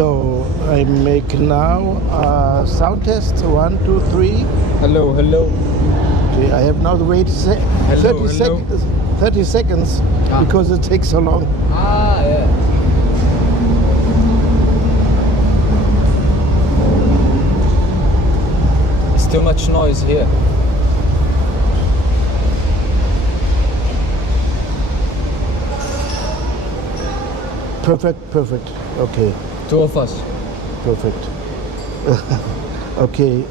So I make now a sound test. 1, 2, 3. Hello, hello. Okay, I have now to wait 30 seconds. 30 seconds because it takes so long. Ah, yeah. It's too much noise here. Perfect. Okay, Two of us. perfect. Okay,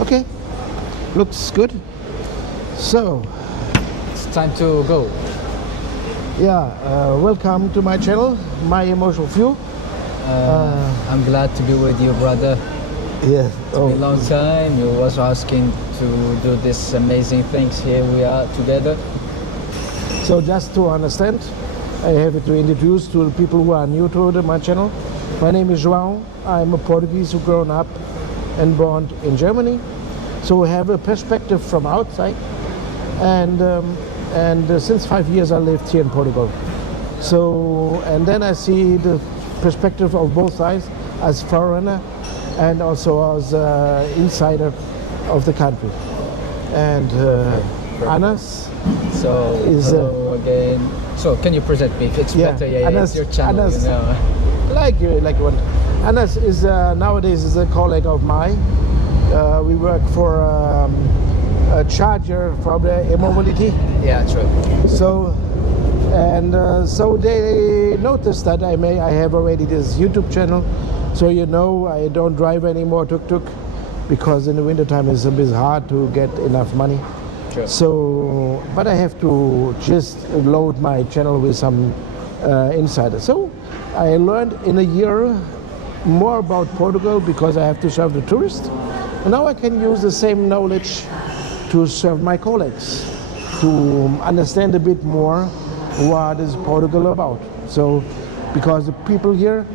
okay. Looks good. So, It's time to go. yeah, welcome to my channel, My Emotional View. I'm glad to be with you, brother. Yeah. A long time. You was asking to do this amazing things. Here we are together. So just to understand, I have to introduce to the people who are new to my channel. My name is João. I'm a Portuguese who grown up and born in Germany. So I have a perspective from outside, and since 5 years I lived here in Portugal. So and then I see the perspective of both sides as foreigner and also as insider of the country. And Anas So is hello again. So can you present me? If it's better, yeah, Anas, it's your channel. Anas, You know. like one. Anas is nowadays is a colleague of mine. We work for a charger for the e-mobility. Yeah, true. So so they noticed that I have already this YouTube channel. So you know I don't drive anymore tuk-tuk because in the wintertime it's a bit hard to get enough money. Sure. So, but I have to just load my channel with some insiders. So I learned in a year more about Portugal because I have to serve the tourists. And now I can use the same knowledge to serve my colleagues, to understand a bit more what is Portugal about. So, because the people here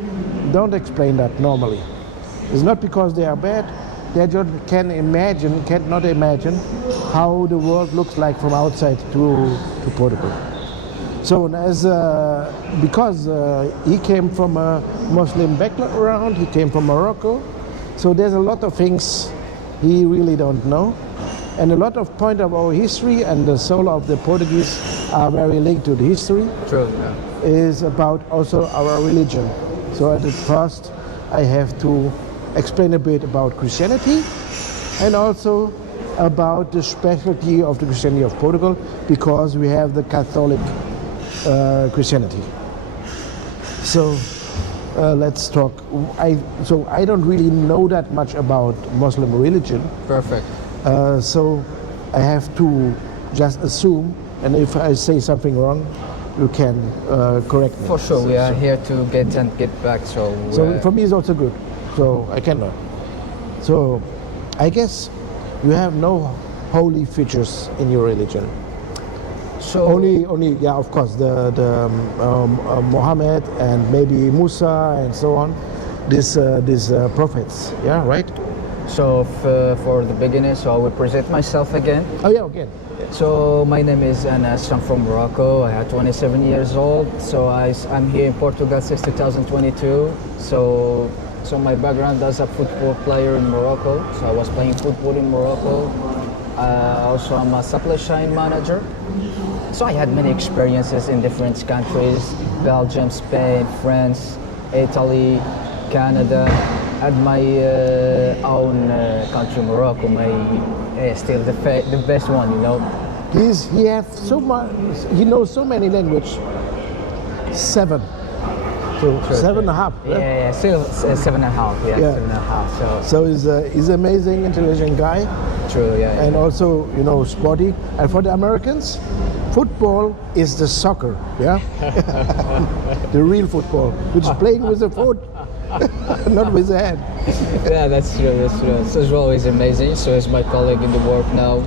don't explain that normally. It's not because they are bad, they just cannot imagine how the world looks like from outside to Portugal. So because he came from a Muslim background, he came from Morocco, so there's a lot of things he really don't know. And a lot of point of our history and the soul of the Portuguese are very linked to the history. True. Yeah. Is about also our religion. So at first I have to explain a bit about Christianity and also about the specialty of the Christianity of Portugal because we have the Catholic Christianity. So let's talk. I don't really know that much about Muslim religion. Perfect. So I have to just assume, and if I say something wrong, you can correct me. For sure, we are here to get back. So For me, it's also good. So I can learn. So I guess you have no holy features in your religion. so Only, yeah, of course, the Muhammad and maybe Musa and so on. These prophets, yeah, right? So for the beginners, so I will present myself again. Oh yeah, again. So my name is Anas. I'm from Morocco. I am 27 years old. So I'm here in Portugal since 2022. So my background as a football player in Morocco. So I was playing football in Morocco. Also, I'm a supply chain manager. So I had many experiences in different countries: Belgium, Spain, France, Italy, Canada. At my own country, Morocco, still the best one, you know. He have so much. He knows so many languages. 7. So True, 7.5. Yeah, still 7.5. Yeah, Yeah. 7.5. So he's an amazing, intelligent guy, True, yeah. and also sporty. And for the Americans, football is the soccer, yeah, the real football, which is playing with the foot, not with the hand. Yeah, that's true. So João is amazing. So he's my colleague in the work now.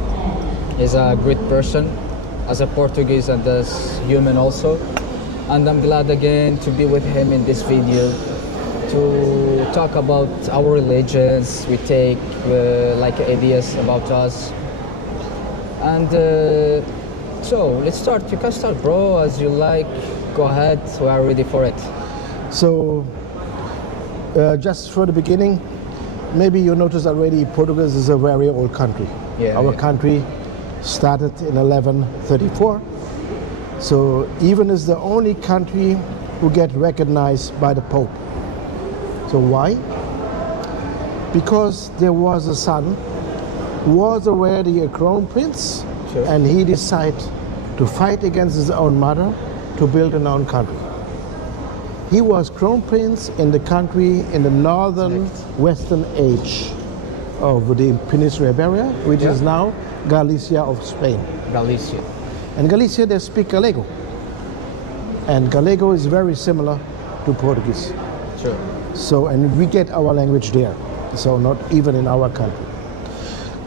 He's a great person, as a Portuguese and as human also. And I'm glad again to be with him in this video to talk about our religions. We take like ideas about us. And so let's start. You can start, bro, as you like. Go ahead. We are ready for it. So Just for the beginning, maybe you noticed already Portugal is a very old country. Yeah, Our yeah. country started in 1134. So even is the only country who get recognized by the Pope. So why? Because there was a son who was already a crown prince, Sure. and he decided to fight against his own mother to build an own country. He was crown prince in the country in the northern western edge of the Peninsula Iberia, which is now Galicia of Spain. Galicia. In Galicia they speak Gallego. And Gallego is very similar to Portuguese. Sure. So, and we get our language there. So not even in our country.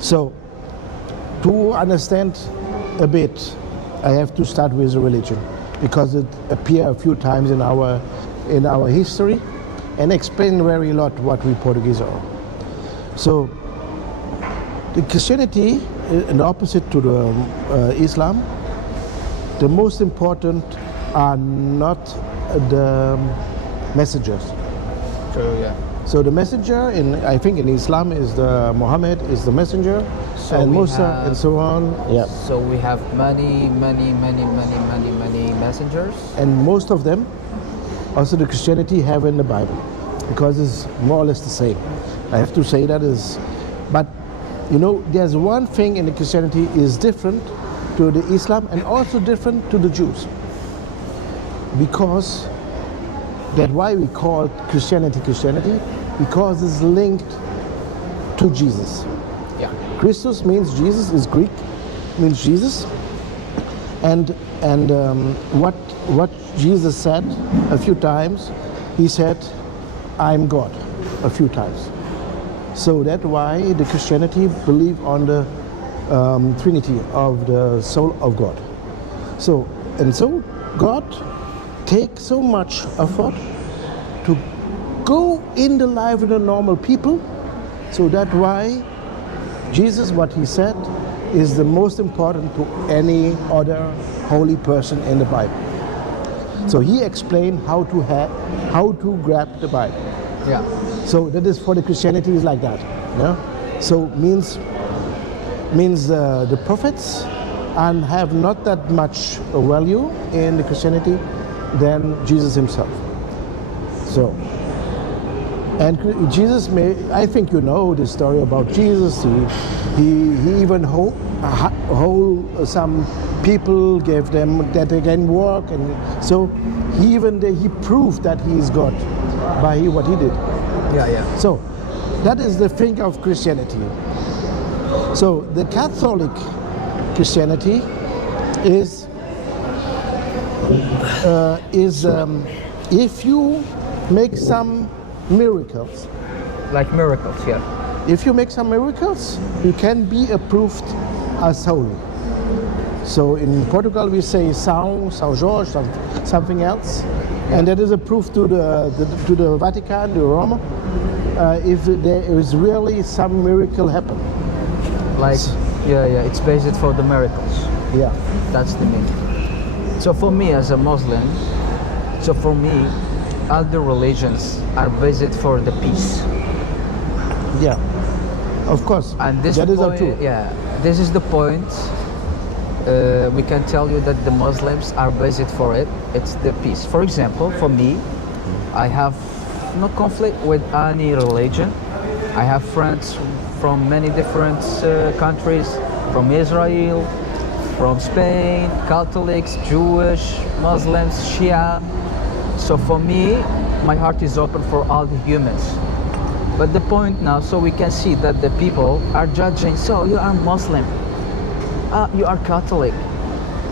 So, to understand a bit, I have to start with religion, because it appears a few times in our history and explain very lot what we Portuguese are. So, the Christianity, in opposite to the Islam, the most important are not the messengers. True, yeah. So the messenger, I think in Islam, is the Muhammad is the messenger, So and we Musa have- and so on. Yeah, So we have many messengers. and most of them, also the Christianity, have in the Bible, because it's more or less the same. I have to say that is, but you know, there's one thing in the Christianity is different to the Islam and also different to the Jews, because that why we call Christianity, because it's linked to Jesus. Yeah. Christus means Jesus, is Greek, means Jesus, and what Jesus said a few times, he said, "I'm God," a few times. So that's why the Christianity believe on the Trinity of the soul of God. So God take so much effort to go in the life of the normal people. So that's why Jesus, what he said, is the most important to any other holy person in the Bible. So he explained how to grab the Bible. Yeah. So that is for the Christianity is like that. Yeah. So means the prophets and have not that much value in the Christianity than Jesus himself. So, and Jesus I think you know the story about Jesus. He even hold some people, gave them that they can walk, and so he proved that he is God by what he did. Yeah, yeah. So that is the thing of Christianity. So the Catholic Christianity is if you make some miracles. Like miracles, yeah. If you make some miracles, you can be approved as holy. So in Portugal we say São Jorge, something else, and that is approved to the Vatican, to Rome, if there is really some miracle happen. Like, yeah, it's based for the miracles. Yeah. That's the meaning. So for me as a Muslim, all the religions are based for the peace. Yeah. Of course. And this that is point, true. yeah, this is the point. We can tell you that the Muslims are based for it. It's the peace. For example, for me, I have no conflict with any religion. I have friends from many different countries, from Israel, from Spain, Catholics, Jewish, Muslims, Shia. So for me, my heart is open for all the humans. But the point now, so we can see that the people are judging, so you are Muslim, you are Catholic.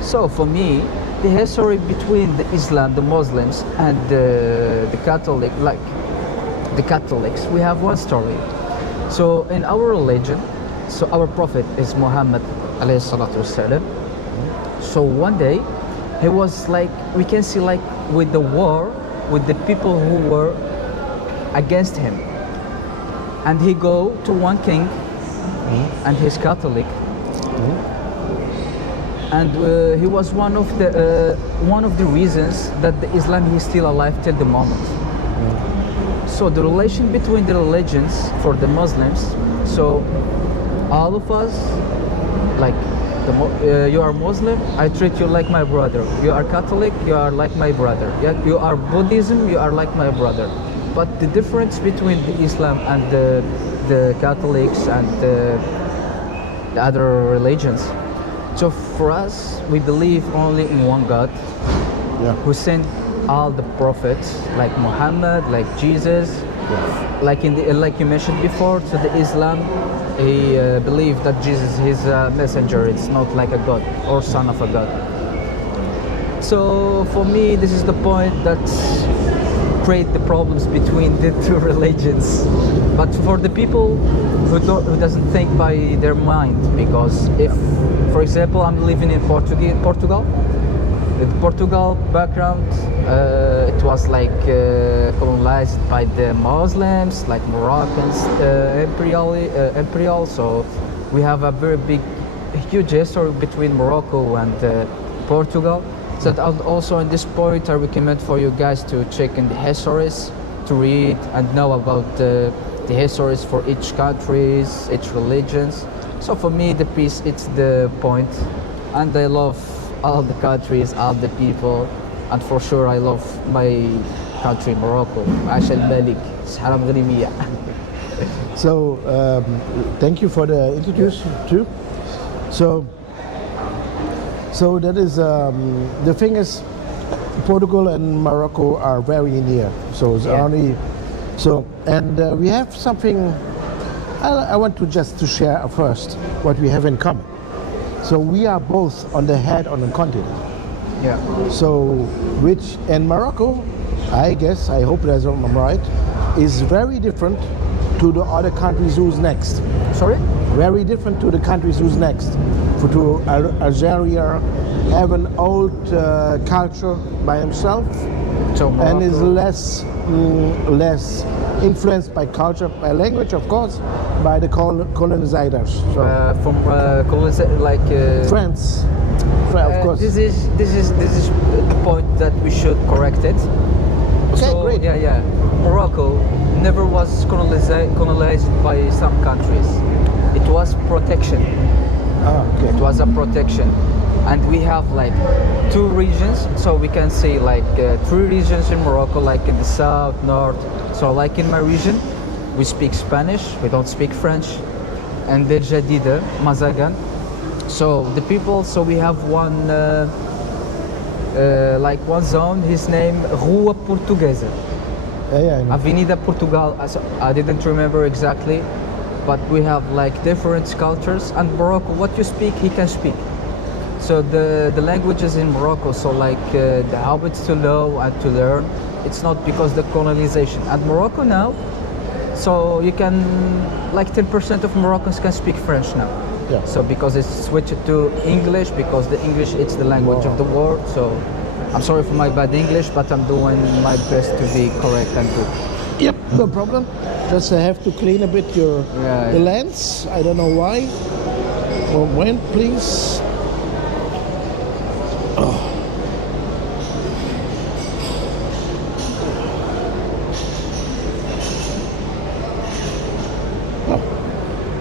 So for me, the history between the Islam, the Muslims, and the Catholic, like the Catholics, we have one story. So in our religion, so our prophet is Muhammad alayhi salatu wasalam. So one day, he was like, we can see like with the war, with the people who were against him. And he go to one king, and he's Catholic, and he was one of the reasons that the Islam is still alive till the moment. So the relation between the religions for the Muslims, so all of us, like you are Muslim, I treat you like my brother. You are Catholic, you are like my brother. You are Buddhism, you are like my brother. But the difference between the Islam and the Catholics and the other religions. So for us, we believe only in one God, who sent all the prophets, like Muhammad, like Jesus, like like you mentioned before. So the Islam, he believe that Jesus is a messenger. It's not like a God or son of a God. So for me, this is the point that create the problems between the two religions. But for the people who doesn't think by their mind, because if, for example, I'm living in Portugal. The Portugal background, it was like colonized by the Muslims, like Moroccans, imperial. So we have a very huge history between Morocco and Portugal. So also at this point, I recommend for you guys to check in the histories, to read and know about the histories for each countries, each religions. So for me, the peace, it's the point, and I love all the countries, all the people, and for sure I love my country, Morocco. عاش الملك سحرة مغربية. So thank you for the introduction too. So that is the thing is, Portugal and Morocco are very near. So it's only so, and we have something. I want to just share first what we have in common. So we are both on the head on the continent. Yeah. So which in Morocco, I guess, I hope that's I'm right, is very different to the other countries who's next. Sorry? Very different to the countries who's next. To Algeria have an old culture by himself, So and is Morocco, less influenced by culture, by language, of course, by the colonizers. So from France, of course. This is the point that we should correct it. Okay, So, great. Yeah. Morocco never was colonized by some countries. It was protection. Okay. It was a protection, and we have like two regions. So we can say like three regions in Morocco, like in the south, north. So like in my region, we speak Spanish. We don't speak French. And the Jadida, Mazagan. So the people. So we have one. Like one zone, his name Rua Portuguesa, Yeah, I know. Avenida Portugal. I didn't remember exactly, but we have like different cultures. And Morocco, what you speak, he can speak. So the languages in Morocco, so like the habits to know and to learn, it's not because the colonization. And Morocco now, so you can like 10% of Moroccans can speak French now. Yeah. So because it's switched to English, because the English it's the language of the world. So I'm sorry for my bad English, but I'm doing my best to be correct and good. Yep, no problem. Just I have to clean a bit the lens. I don't know why. Moment, please.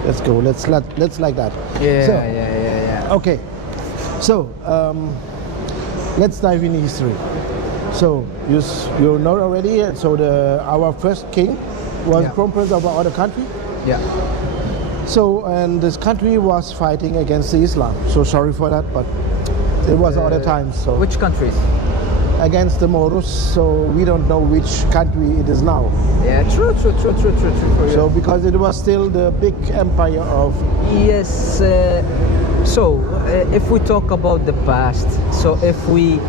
Let's go. Let's like that. Yeah. Okay. So let's dive into history. So you know already. So our first king was crown prince of our other country. Yeah. So and this country was fighting against Islam. So sorry for that, but it was other times. So Which countries? against the Moros. So we don't know which country it is now. Yeah, true for you. So because it was still the big empire of. Yes. If we talk about the past, so if we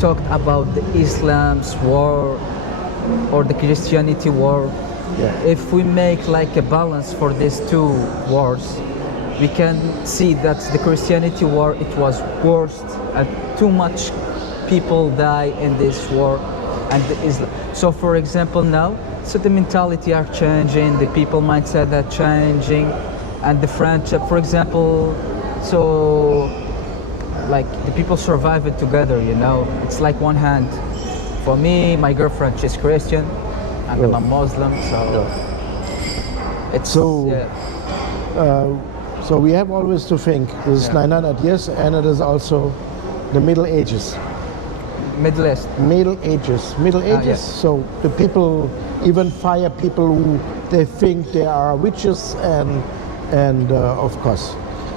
talked about the Islam's war or the Christianity war, if we make like a balance for these two wars, we can see that the Christianity war, it was worst and too much people die in this war, and the Islam. So for example now, so the mentality are changing, the people mindset are changing, and the friendship, for example, so like the people survive it together, you know, it's like one hand. For me, my girlfriend, she's Christian, and I'm a Muslim, so it's So, yeah. So we have always to think this is Yeah. 900 years, and it is also the Middle Ages. Middle East. Middle Ages. Middle Ages. yes. So the people even fire people who they think they are witches, and of course.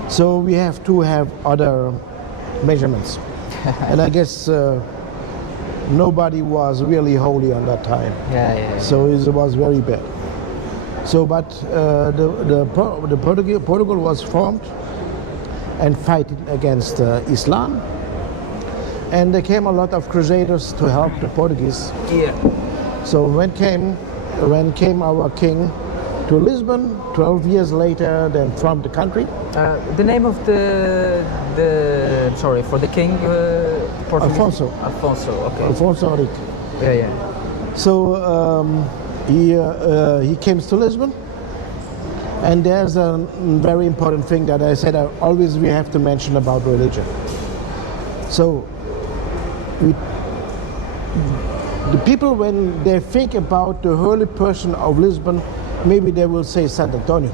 So we have to have other measurements. And I guess nobody was really holy on that time. Yeah. So it was very bad. So, but Portugal was formed and fighting against Islam, and there came a lot of crusaders to help the Portuguese. Yeah. So when came our king to Lisbon 12 years later, then from the country. The name of the sorry for the king. Portuguese? Alfonso. Alfonso. Okay. Alfonso Henrique. Yeah. So he came to Lisbon, and there's a very important thing that I said always we have to mention about religion. So the people, when they think about the holy person of Lisbon, maybe they will say Saint Antonio.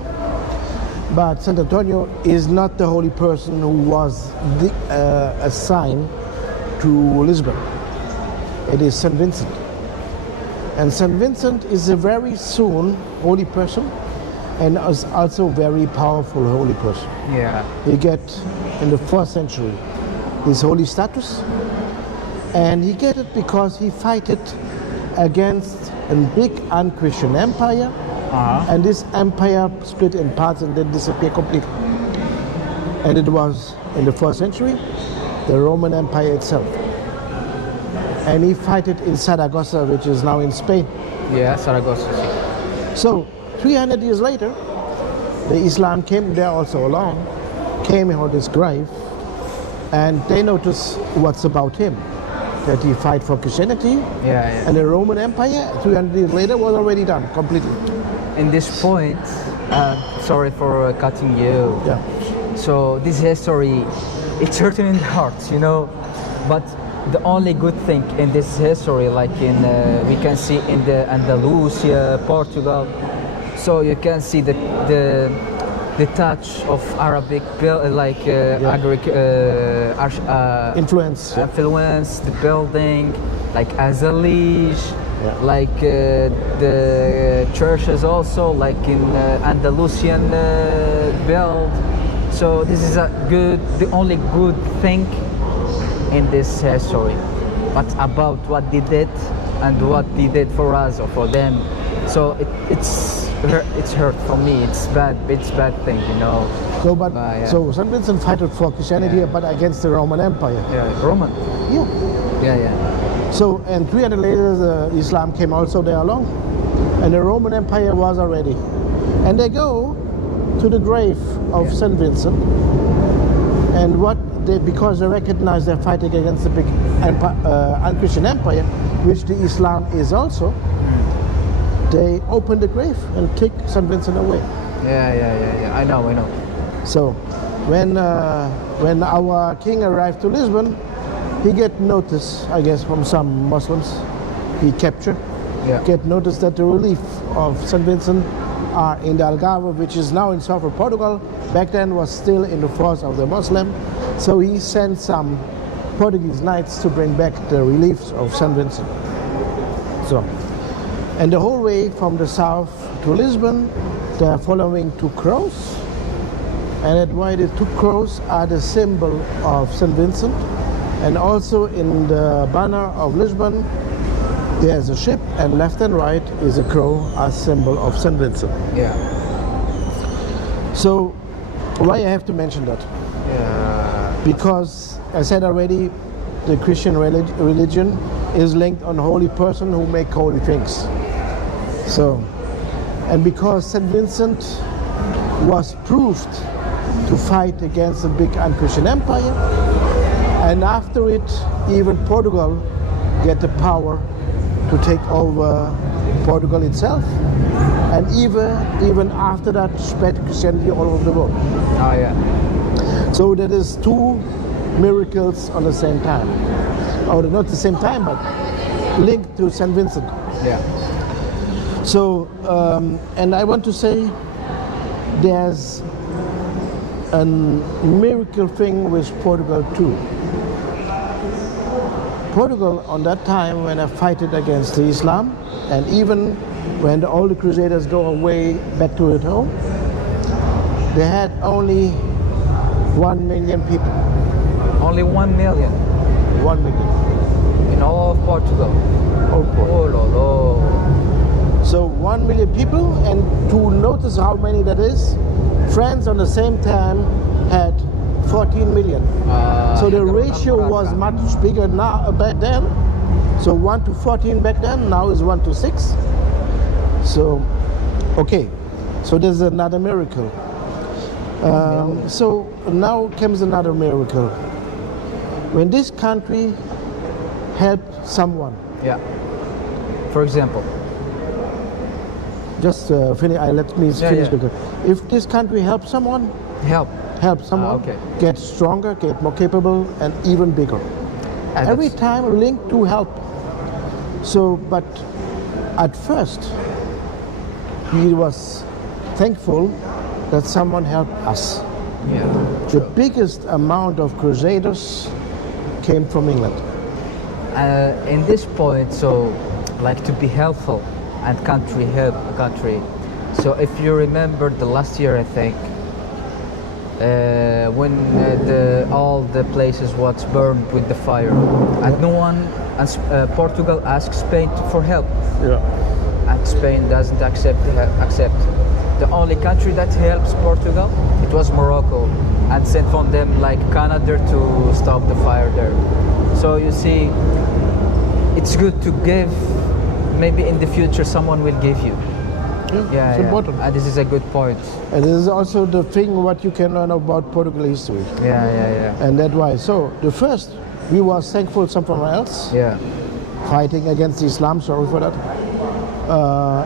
But Saint Antonio is not the holy person who was assigned to Lisbon. It is Saint Vincent. And Saint Vincent is a very soon holy person, and is also a very powerful holy person. Yeah. He get in the 4th century his holy status, and he get it because he fighted against a big unchristian empire, and this empire split in parts and then disappeared completely. And it was in the 4th century the Roman Empire itself. And he fought it in Saragossa, which is now in Spain. Yeah, Saragossa. So 300 years later, the Islam came there also along, came on his grave, and they noticed what's about him, that he fight for Christianity, Yeah. and the Roman Empire 300 years later was already done completely. In this point, sorry for cutting you. Yeah. So this history, it's hurting in the heart, but the only good thing in this history, like we can see in the Andalusia, Portugal, so you can see the touch of Arabic, Influence. influence, the building, like Azalij, like the churches also, like in Andalusian build. So this is the only good thing in this history, but about what they did and what they did for us or for them. So it's hurt for me. It's bad thing, So, but yeah. so Saint Vincent fought for Christianity, but against the Roman Empire. Yeah, Roman. Yeah. So, and 300 later, the Islam came also there along, and the Roman Empire was already. And they go to the grave of Saint Vincent, and because they recognize they're fighting against the big unchristian empire, which the Islam is also, they open the grave and take Saint Vincent away. Yeah. I know. So, when our king arrived to Lisbon, he get notice, I guess, from some Muslims. He captured. Yeah. Get notice that the relief of Saint Vincent are in the Algarve, which is now in southern Portugal. Back then was still in the force of the Muslim. So he sent some Portuguese knights to bring back the reliefs of Saint Vincent. So, and the whole way from the south to Lisbon, they are following two crows. And that's why the two crows are the symbol of Saint Vincent. And also in the banner of Lisbon, there's a ship, and left and right is a crow as symbol of Saint Vincent. Yeah. So why I have to mention that? Yeah. Because I said already, the Christian religion is linked on holy person who make holy things. So, and because Saint Vincent was proved to fight against a big unchristian empire, and after it, even Portugal get the power to take over Portugal itself, and even after that spread Christianity all over the world. Oh yeah. So that is two miracles on the same time, or not the same time, but linked to Saint Vincent. Yeah. So, and I want to say there's a miracle thing with Portugal too. Portugal on that time when I fight it against Islam, and even when all the Crusaders go away back to at home, they had only 1 million people. Only 1 million 1 million. in all of Portugal. All Portugal. Oh, lo, So 1 million people, and to notice how many that is, France on the same time had 14 million. So the ratio was much bigger now back then. So 1 to 14 back then, now is 1 to 6. So, okay, so there's another miracle. So now comes another miracle. When this country helped someone, Yeah. For example. just finish. Let me finish. yeah. If this country helps someone, Help. someone okay. get stronger, get more capable, and even bigger. And Every that's- time linked to help. So, but at first, he was thankful that someone helped us. Yeah. The biggest amount of crusaders came from England. In this point, so like to be helpful and country help a country. So if you remember the last year, I think, when all the places was burned with the fire, and no one, and Portugal asked Spain for help, Yeah. and Spain doesn't accept. The only country that helps Portugal, it was Morocco, and sent from them like Canada to stop the fire there. So you see, it's good to give. Maybe in the future someone will give you. It's important. And this is a good point. And this is also the thing what you can learn about Portugal history. Yeah. And that's why. So the first, we was thankful someone else Yeah. fighting against Islam. Sorry for that.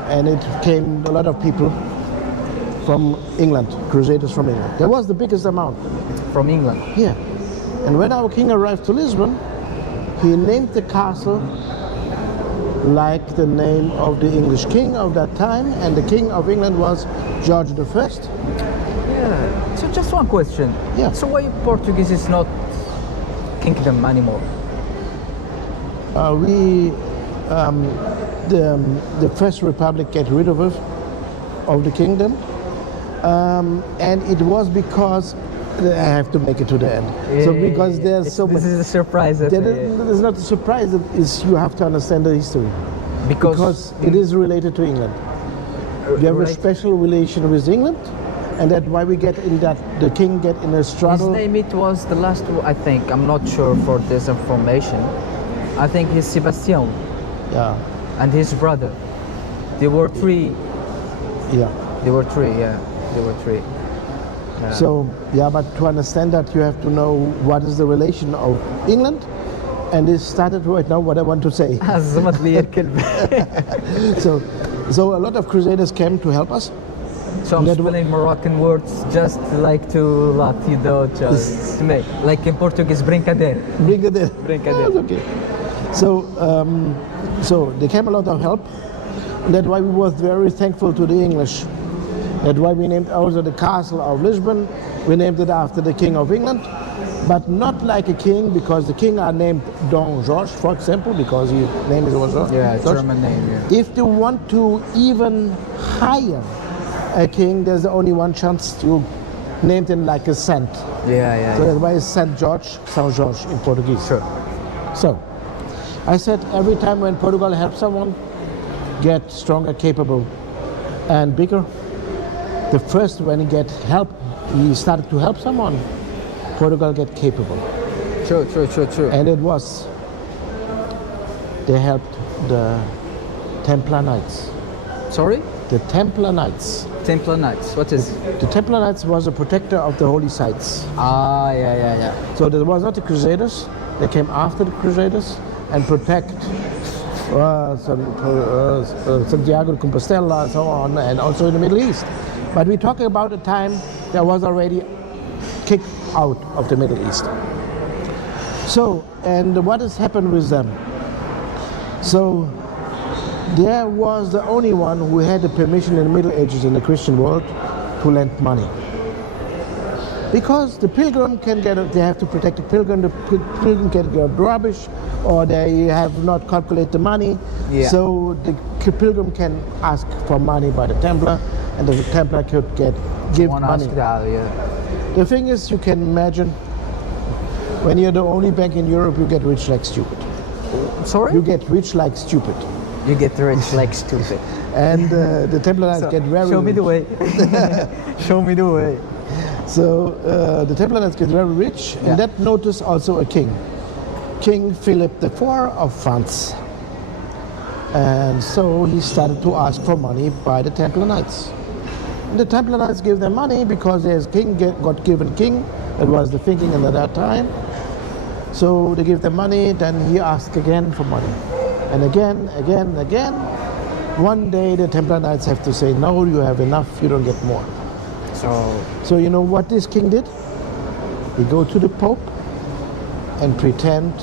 And it came a lot of people from England, crusaders from England. That was the biggest amount. From England. Yeah. And when our king arrived to Lisbon, he named the castle like the name of the English king of that time, and the king of England was George I. Yeah. So just one question. Yeah. So why Portuguese is not kingdom anymore? The First Republic get rid of it, of the kingdom, and it was because I have to make it to the end. So because there's so much. This is a surprise. It's not a surprise. It is you have to understand the history because it is related to England. We have a special relation with England, and that's why we get in that the king get in a struggle. His name, it was the last, I think, I'm not sure for this information. I think he's Sebastian Yeah, and his brother. They were three. yeah. They were three, yeah. They were three. So yeah, but to understand that you have to know what is the relation of England, and this started right now. What I want to say. عزمت لي الكلمة. So a lot of crusaders came to help us. So I'm That spelling Moroccan words just like to let you know, just to make. Like in Portuguese, brincadeira. Bring it in. Brincadeira. That's okay. So they came a lot of help. That's why we were very thankful to the English. That's why we named also the castle of Lisbon. We named it after the King of England, but not like a king, because the king are named Don George, for example, because his name is also Yeah, George. German name, yeah. If you want to even hire a king, there's only one chance to name him like a saint. Yeah. So that's why it's Saint George, Saint George in Portuguese. Sure. So, I said every time when Portugal helps someone, get stronger, capable, and bigger. The first when he get help, he started to help someone, Portugal get capable. True. And it was, they helped the Templar Knights. Sorry? The Templar Knights. Templar Knights. What is it? The Templar Knights was a protector of the holy sites. Ah, yeah. So there was not the Crusaders, they came after the Crusaders and protect Santiago de Compostela and so on, and also in the Middle East. But we're talking about a time that was already kicked out of the Middle East. So, and what has happened with them? So, there was the only one who had the permission in the Middle Ages in the Christian world to lend money. Because the pilgrim can get, they have to protect the pilgrim can get rubbish, or they have not calculated the money. Yeah. So the pilgrim can ask for money by the Templar, and the Templar could give One money. ask that, yeah. The thing is, you can imagine, when you're the only bank in Europe, you get rich like stupid. Sorry? You get rich like stupid. You get rich like stupid. And the Templar Knights So, get very show me rich. the way. Show me the way. So the Templar Knights get very rich, Yeah. and that noticed also a king, King Philip IV of France. And so he started to ask for money by the Templar Knights. And the Templar Knights gave them money because there's king got given king. That was the thinking at that time. So they give them money, then he asked again for money. And again. One day the Templar Knights have to say, no, you have enough, you don't get more. So you know what this king did? He go to the Pope and pretend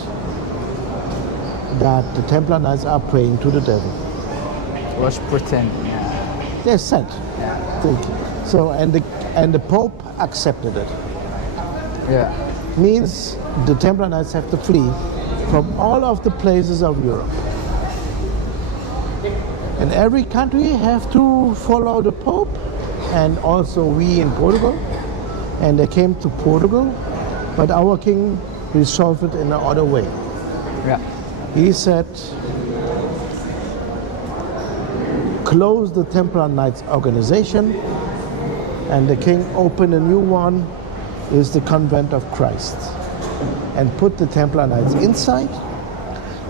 that the Templar Knights are praying to the devil. Was pretend, yeah. They're sent. Yeah. So and the Pope accepted it. Yeah. Means the Templar Knights have to flee from all of the places of Europe. And every country have to follow the Pope, and also we in Portugal. And they came to Portugal, but our king resolved it in another way. Yeah. He said, close the Templar Knights organization, and the king opened a new one, is the Convent of Christ, and put the Templar Knights inside.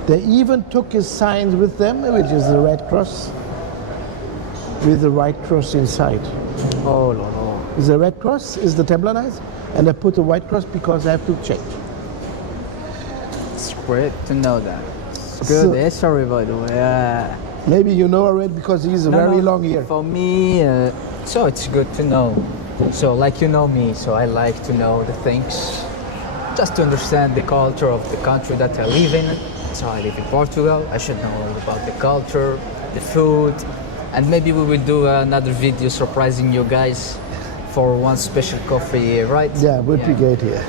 They even took his signs with them, which is the red cross, with the white cross inside. Oh, Lord. Oh. The red cross is the Templar Knights, and they put the white cross because they have to change. It's great to know that. It's good. So- Sorry, by the way. Yeah. Maybe you know already because he's very long here. For me, so it's good to know. So, like you know me, so I like to know the things, just to understand the culture of the country that I live in. So I live in Portugal. I should know all about the culture, the food, and maybe we will do another video surprising you guys for one special coffee, right? Yeah, would be great here.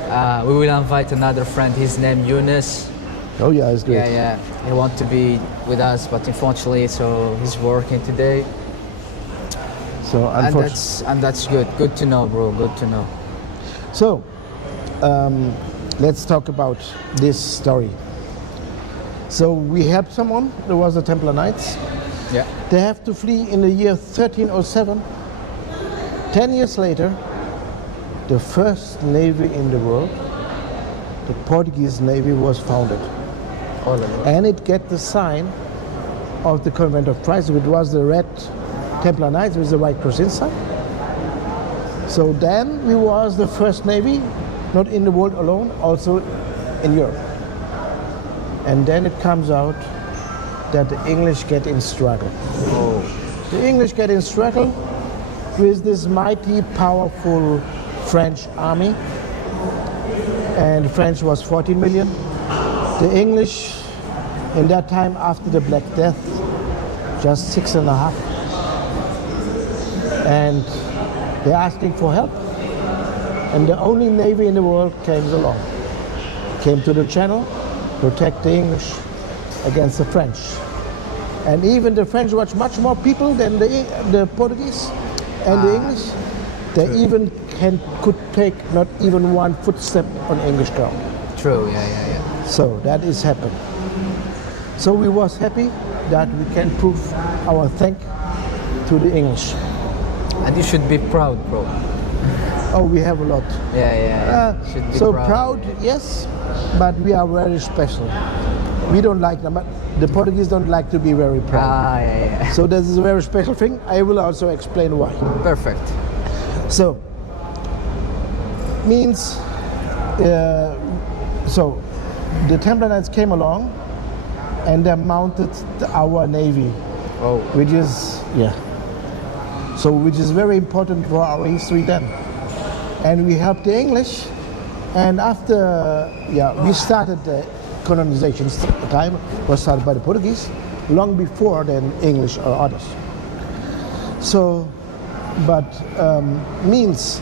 We will invite another friend. His name Yunus. Oh yeah, it's great. Yeah. He want to be with us, but unfortunately, so he's working today. So And unfortunately. that's good. Good to know, bro. Good to know. So, let's talk about this story. So we helped someone. There was the Templar Knights. Yeah. They have to flee in the year 1307. 10 years later, the first navy in the world, the Portuguese navy, was founded. All of it. And it get the sign of the Convent of Christ, which was the red Templar Knights with the white cross inside. So then we was the first navy, not in the world alone, also in Europe. And then it comes out that the English get in struggle. Oh. The English get in struggle with this mighty, powerful French army. And French was 14 million. The English, in that time after the Black Death, just 6.5. And they're asking for help. And the only navy in the world came along. Came to the channel, protect the English against the French. And even the French was much more people than the Portuguese and the English. They even could take not even one footstep on English ground. True. Yeah. So that is happened. So we was happy that we can prove our thank to the English. And you should be proud, bro. Oh, we have a lot. Yeah. Should be So proud, yes, but we are very special. We don't like them, but the Portuguese don't like to be very proud. Yeah. So this is a very special thing. I will also explain why. Perfect. So, means, so the Templar Knights came along and they mounted our navy, Oh. which is, so which is very important for our history then. And we helped the English, and after, we started the colonization time, was started by the Portuguese, long before than English or others. So, but means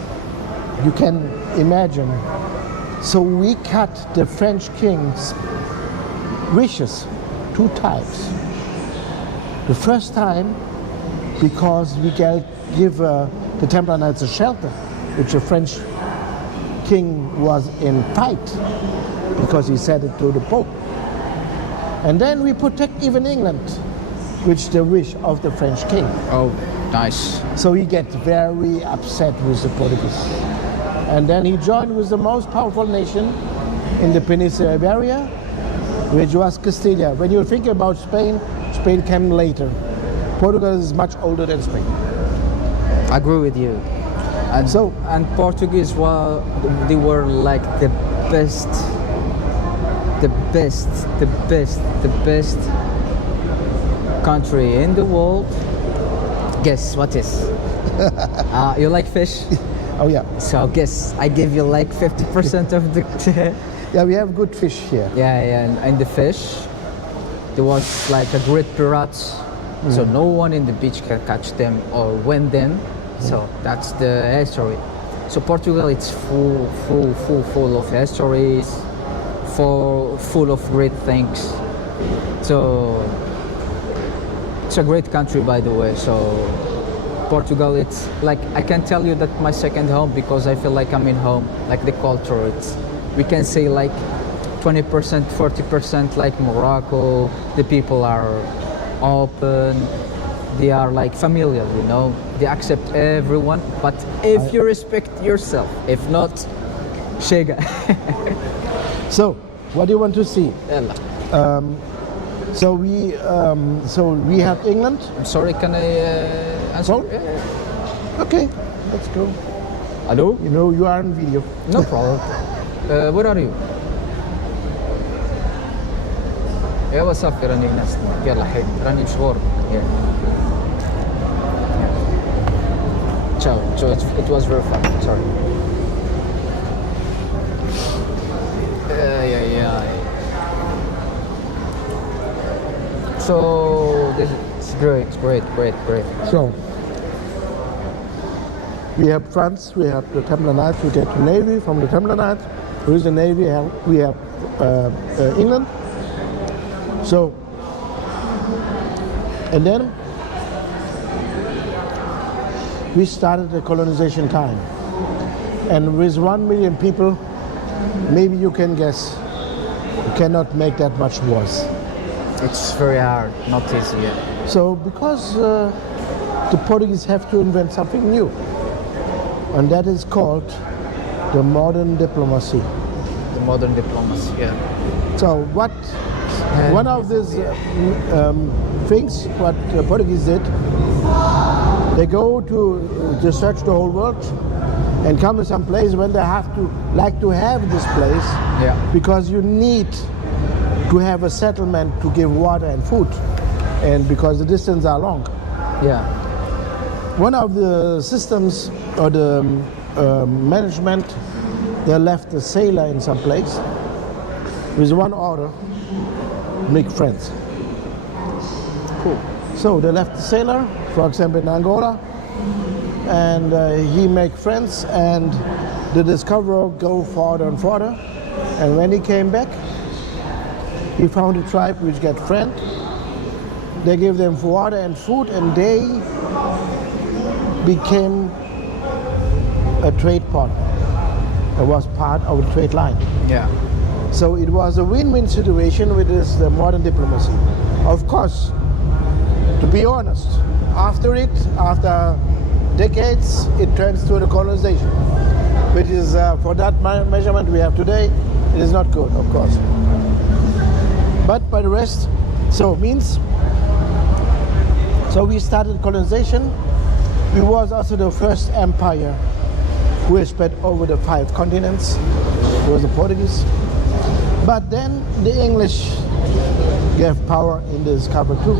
you can imagine. So we cut the French king's wishes 2 times. The first time because we can give the Templar Knights a shelter, which the French king was in fight because he said it to the Pope. And then we protect even England, which the wish of the French king. Oh, nice. So he gets very upset with the Portuguese. And then he joined with the most powerful nation in the Peninsula Iberia, which was Castilla. When you think about Spain, Spain came later. Portugal is much older than Spain. I agree with you. And So- and Portuguese, well, they were like the best country in the world. Guess what is? You like fish? Oh yeah, So guess I give you like 50% of the. yeah, we have good fish here. Yeah, and the fish, there was like a great pirates, so no one in the beach can catch them or win them. So that's the history. So Portugal, it's full of histories, full of great things. So it's a great country, by the way. So Portugal, it's like I can tell you that my second home because I feel like I'm in home. Like the culture, it's we can say like 20%, 40% like Morocco. The people are open. They are like familiar, you know. They accept everyone, but if you respect yourself, if not, chega. So, what do you want to see? Ella. So we have England. I'm sorry, can I answer? Sorry? Okay, let's go. Hello? You know you are on video. No problem. Where are you? ايوا صافي راني ناس يلا حيد راني مشغول. Ciao. So it was very fun. Sorry. Yeah. So this is great. It's great. So we have France, we have the Templar Knights, we get the Navy from the Templar Knights. With the Navy, we have England. So, and then we started the colonization time. And with 1 million people, maybe you can guess, you cannot make that much wars. It's very hard, not easy. Yeah. So because the Portuguese have to invent something new, and that is called the modern diplomacy. The modern diplomacy. Yeah. So what? One of these things what the Portuguese did, they go to search the whole world and come to some place when they have to have this place, Yeah. because you need to have a settlement to give water and food, and because the distances are long. Yeah. One of the systems or the management, they left a sailor in some place with one order: make friends. Cool. So they left the sailor, for example in Angola, and he make friends, and the discoverer go further and further, and when he came back, he found a tribe which get friend. They gave them water and food, and they became a trade partner. It was part of a trade line. Yeah. So it was a win-win situation with this the modern diplomacy. Of course, to be honest, after decades, it turns to the colonization, which is for that measurement we have today, it is not good, of course. But by the rest, so means. So we started colonization. We was also the first empire who has spread over the 5 continents. It was the Portuguese. But then the English gave power in the discovery too.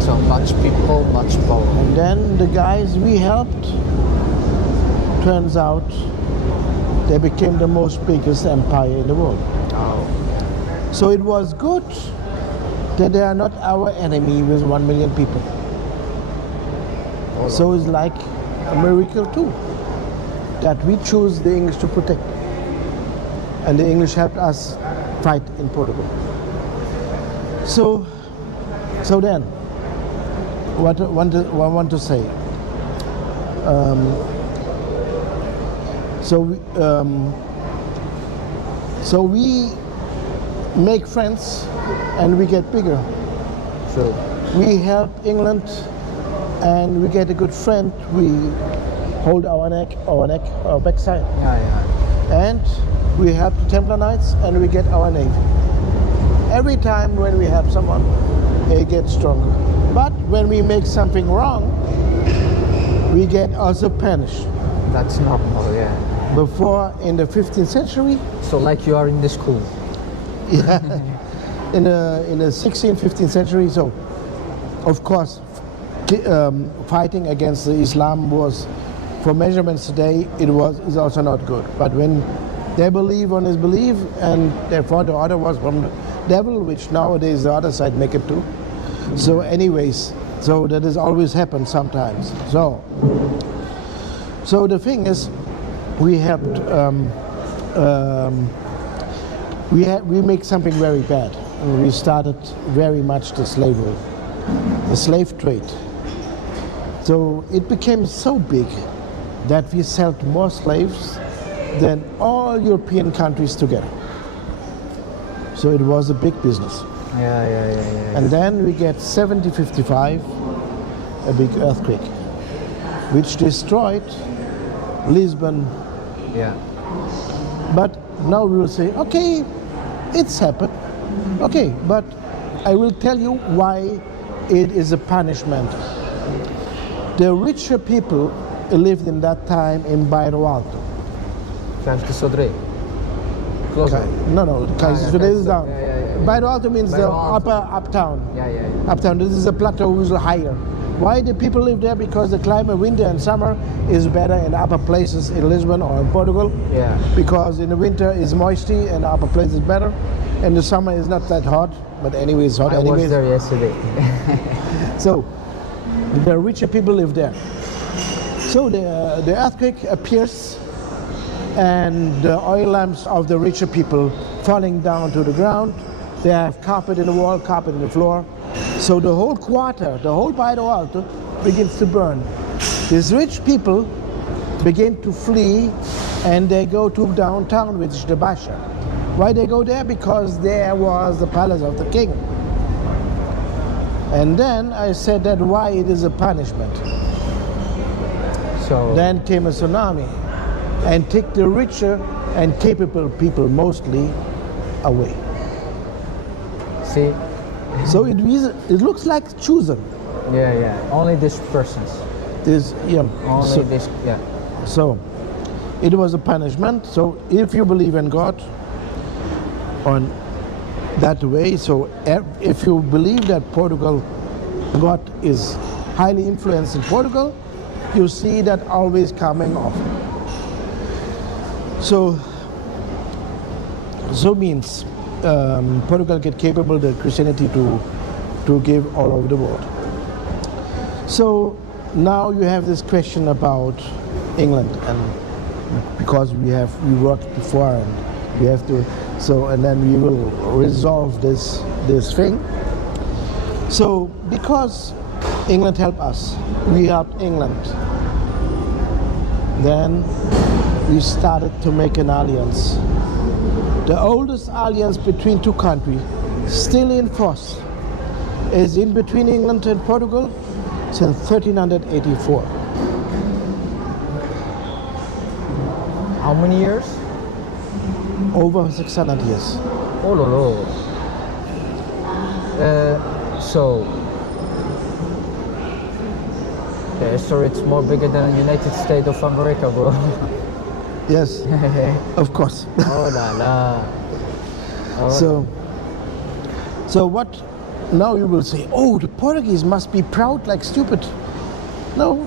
So much people, much power. And then the guys we helped, turns out they became the most biggest empire in the world. Oh. So it was good that they are not our enemy with 1 million people. So it's like a miracle too, that we choose the English to protect. And the English helped us fight in Portugal. So then, what I want to say. So we make friends and we get bigger. So We help England and we get a good friend. We hold our backside. And we help the Templar Knights and we get our navy. Every time when we help someone, it gets stronger. But when we make something wrong, we get also punished. that's normal, yeah. Before, in the 15th century, So like you are in the school. yeah, in the 16th, 15th century, so of course, fighting against the Islam was, for measurements today, is also not good. But when they believe on his belief, and therefore the other was from the devil, which nowadays the other side make it too. So anyways, so that has always happened sometimes. So the thing is, we helped, we make something very bad. And we started very much the slavery, the slave trade. So it became so big that we sold more slaves than all European countries together. So it was a big business. Yeah. And then we get 1755, a big earthquake, which destroyed Lisbon. Yeah. But now we will say, okay, it's happened. Okay, but I will tell you why it is a punishment. The richer people lived in that time in Bairro Alto. Francisco Sodré. Closer. No, Kaiser today is down. Yeah. Bairro Alto means the Bairro Alto. uptown. Yeah. Uptown, this is a plateau which is higher. Why do people live there? Because the climate, winter and summer, is better in upper places in Lisbon or in Portugal. Yeah. Because in the winter is moisty and upper places better. And the summer is not that hot, but anyway, it's hot I anyways. was there yesterday. So the richer people live there. So the earthquake appears and the oil lamps of the richer people falling down to the ground. They have carpet in the wall, carpet in the floor. So the whole quarter, the whole Bairro Alto begins to burn. These rich people begin to flee and they go to downtown, which is the Basha. Why they go there? Because there was the palace of the king. And then I said that why it is a punishment. So Then came a tsunami and took the richer and capable people mostly away. see, So it looks like chosen. yeah. Only these persons. Only So it was a punishment. So if you believe in God on that way, so if you believe that Portugal, God is highly influenced in Portugal, you see that always coming off. So means Portugal get capable the Christianity to give all over the world. So now you have this question about England, and because we worked before and we have to, and then we will resolve this thing. So because England helped us, we helped England, then we started to make an alliance. The oldest alliance between two countries, still in force, is in between England and Portugal since 1384. How many years? Over 600 years. Oh, no. So it's more bigger than the United States of America, bro. Yes, of course. Oh la la. So what? Now you will say, oh, the Portuguese must be proud like stupid. No,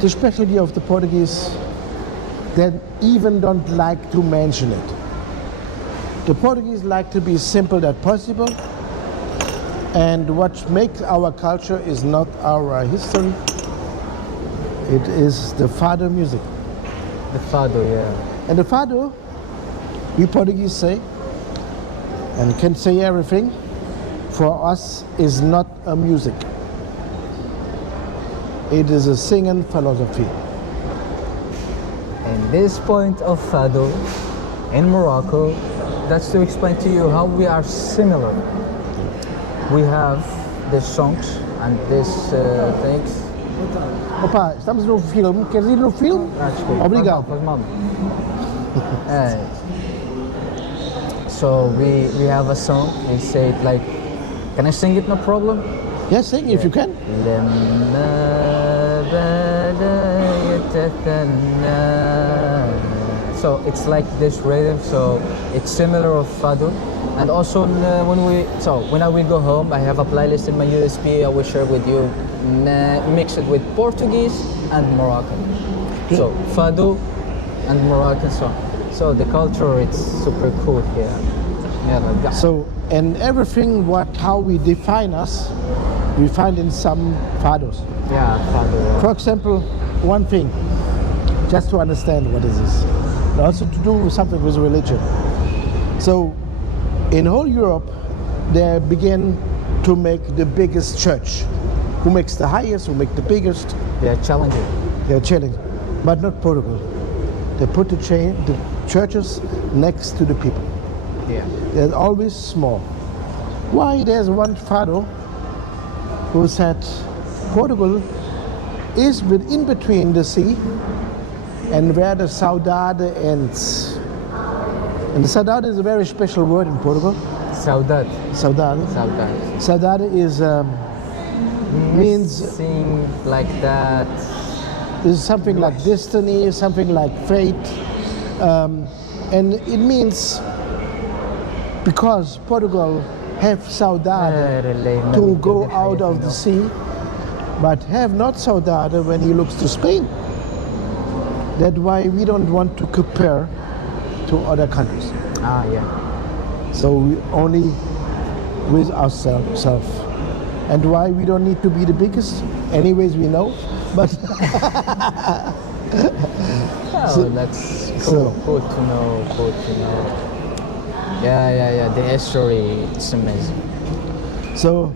the specialty of the Portuguese, they even don't like to mention it. The Portuguese like to be simple as possible, And what makes our culture is not our history. It is the fado music. The fado, yeah. And the fado, we Portuguese say, and can say everything, for us is not a music. It is a singing philosophy. And this point of fado in Morocco, that's to explain to you how we are similar. We have these songs and these things. Opa, estamos no filme. Queres ir no filme? Desculpa, Obrigado. faz mal. So we have a song. We say it like, can I sing it? No problem. Yes, sing if you can. So it's like this rhythm. So it's similar of fado. And also when I will go home, I have a playlist in my USB. I will share with you, mix it with Portuguese and Moroccan. So fado and Moroccan song. So the culture, it's super cool here. Yeah, like that. So, and everything how we define us, we find in some fados. Yeah, fado. For example, one thing, just to understand what is this, and also to do something with religion. So, in whole Europe, they begin to make the biggest church. Who makes the highest, who make the biggest. They are challenging. They are challenging, but not Portugal. They put the churches next to the people. Yeah. They're always small. Why? There's one fado who said Portugal is in between the sea and where the saudade ends. And the saudade is a very special word in Portugal. Saudade. Saudade. Saudade. Saudade is means Sing like that. is something like destiny, something like fate, and it means because Portugal have saudade to go out of the sea, but have not saudade when he looks to Spain. That's why we don't want to compare to other countries. Ah, yeah. So we only with ourselves. And why we don't need to be the biggest? Anyways, we know. But Oh, that's cool. Good to know. Good to know. Yeah. The history, it's amazing. so,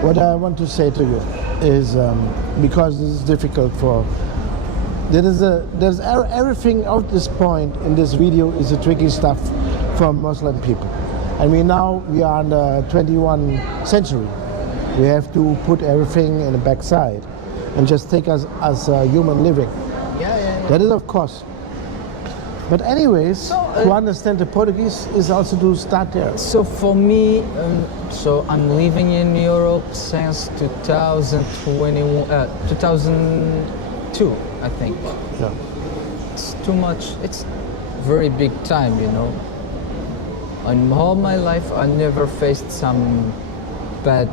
what I want to say to you is because this is difficult for. There's everything at this point in this video is a tricky stuff for Muslim people. I mean, now we are in the 21st century. We have to put everything in the backside and just take us as a human living. Yeah. That is, of course. But anyways, to understand the Portuguese is also to start there. So for me, so I'm living in Europe since 2002, I think. Yeah. It's too much. It's very big time, you know. In all my life, I never faced some bad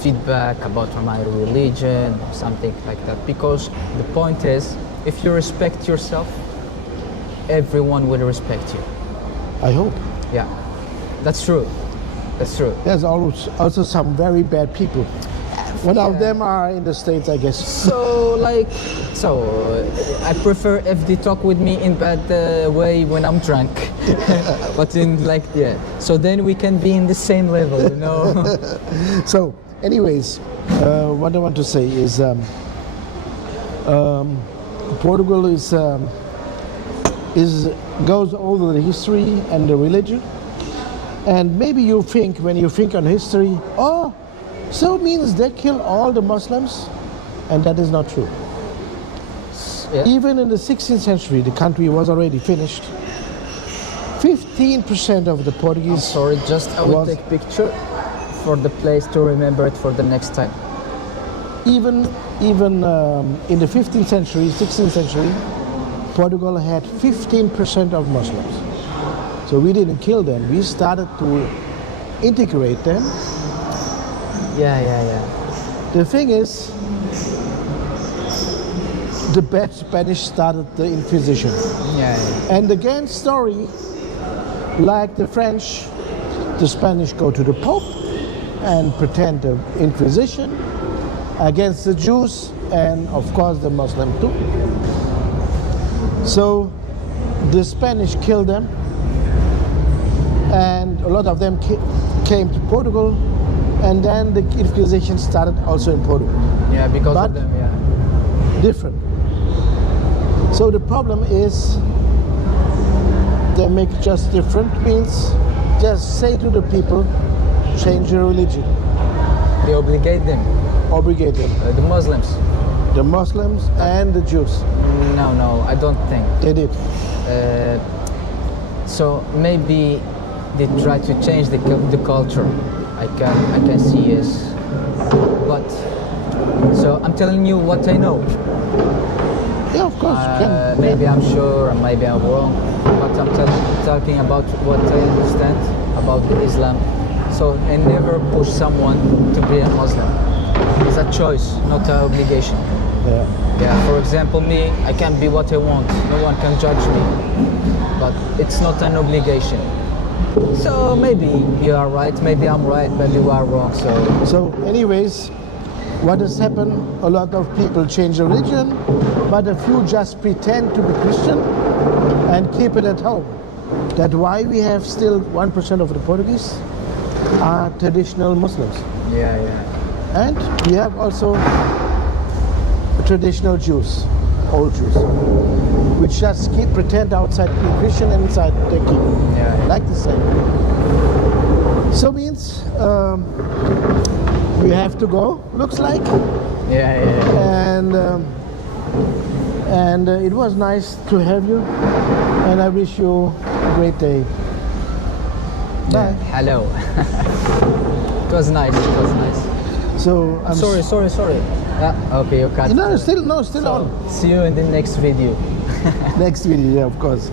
feedback about my religion, something like that. Because the point is, if you respect yourself, everyone will respect you. I hope. Yeah, that's true. That's true. There's also some very bad people. One of them are in the States, I guess. So I prefer if they talk with me in bad way when I'm drunk, but so then we can be in the same level, you know. So, anyways, what I want to say is Portugal goes over the history and the religion, and maybe you think when you think on history, so it means they kill all the Muslims, and that is not true. Yeah. Even in the 16th century, the country was already finished. 15% of the Portuguese. Sorry, I will take picture for the place to remember it for the next time. Even in the 15th century, 16th century, Portugal had 15% of Muslims. So we didn't kill them. We started to integrate them. Yeah. The thing is, the bad Spanish started the Inquisition. Yeah. And again, story, like the French, the Spanish go to the Pope and pretend the Inquisition against the Jews and of course the Muslim too. So the Spanish killed them, and a lot of them came to Portugal, and then the Inquisition started also in Portugal. Yeah, because But of them, yeah. different. So the problem is they make just different, means just say to the people, change your religion, They obligate them, obligate them. the Muslims. The Muslims and the Jews, No, I don't think. they did. So maybe they try to change the culture. I can see, yes. But so I'm telling you what I know. Yeah, of course. you can. Maybe I'm sure, and maybe I'm wrong, but I'm talking about what I understand about the Islam. So I never push someone to be a Muslim. It's a choice, not an obligation. Yeah. Yeah, for example, me, I can be what I want. No one can judge me. But it's not an obligation. So maybe you are right, maybe I'm right, maybe you are wrong. So anyways, what has happened, a lot of people change religion, but a few just pretend to be Christian and keep it at home. That's why we have still 1% of the Portuguese are traditional Muslims. yeah. And we have also traditional Jews, old Jews, which just pretend outside being Christian and inside they keep Yeah. like the same. So means we have to go, looks like. Yeah. And it was nice to have you, and I wish you a great day. Bye. Hello. It was nice. So I'm Sorry. Okay, you cut. No, still So, on. see you in the next video. Next video, yeah, of course.